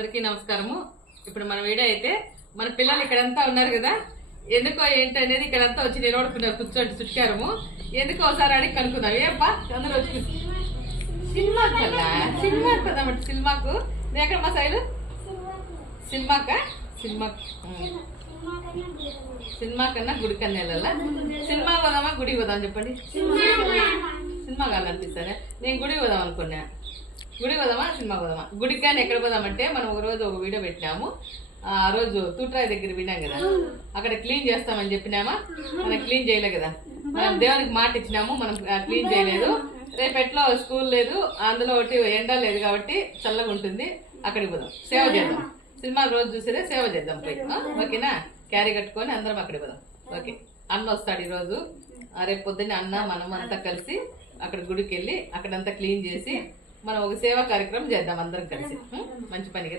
అందరికీ నమస్కారము. ఇప్పుడు మన వీడియో అయితే మన పిల్లలు ఇక్కడంతా ఉన్నారు కదా, ఎందుకో ఏంటి అనేది ఇక్కడంతా వచ్చి నిలబడుకున్నారు, కూర్చోండి చుట్టారము. ఎందుకో ఒకసారి అడిగి కనుక్కున్నాం. ఏప్పా అందరూ వచ్చి సినిమాకు కదా, సినిమాకు కదామంటే సినిమాకు ఎక్కడ మా సైడు సినిమాకా సినిమా కన్నా గుడి కన్నా వెళ్ళాలా? సినిమా పోదామా గుడికి పోదాం చెప్పండి. సినిమా కావాలనిపిస్తారా? నేను గుడికి పోదాం అనుకున్నా. గుడికి పోదామా సినిమా పోదామా? గుడికి కానీ ఎక్కడ పోదామంటే మనం ఒక రోజు ఒక వీడియో పెట్టినాము. ఆ రోజు తూట్రాయి దగ్గర విన్నాం కదా, అక్కడ క్లీన్ చేస్తామని చెప్పినామా, మనం క్లీన్ చేయలే కదా. మనం దేవునికి మాట ఇచ్చినాము, మనం క్లీన్ చేయలేదు. రేపు ఎట్లా స్కూల్ లేదు, అందులో ఒకటి ఎండ లేదు కాబట్టి చల్లగా ఉంటుంది. అక్కడికి పోదాం, సేవ చేద్దాం. సినిమా రోజు చూసేదే సేవ చేద్దాం పోయి. ఓకేనా? క్యారీ కట్టుకొని అందరం అక్కడికి పోదాం. ఓకే. అన్న వస్తాడు ఈరోజు. రేపు పొద్దున్నే అన్న మనం అంతా కలిసి అక్కడ గుడికి వెళ్ళి అక్కడంతా క్లీన్ చేసి మనం ఒక సేవా కార్యక్రమం చేద్దాం అందరం కలిసి. మంచి పని కదా.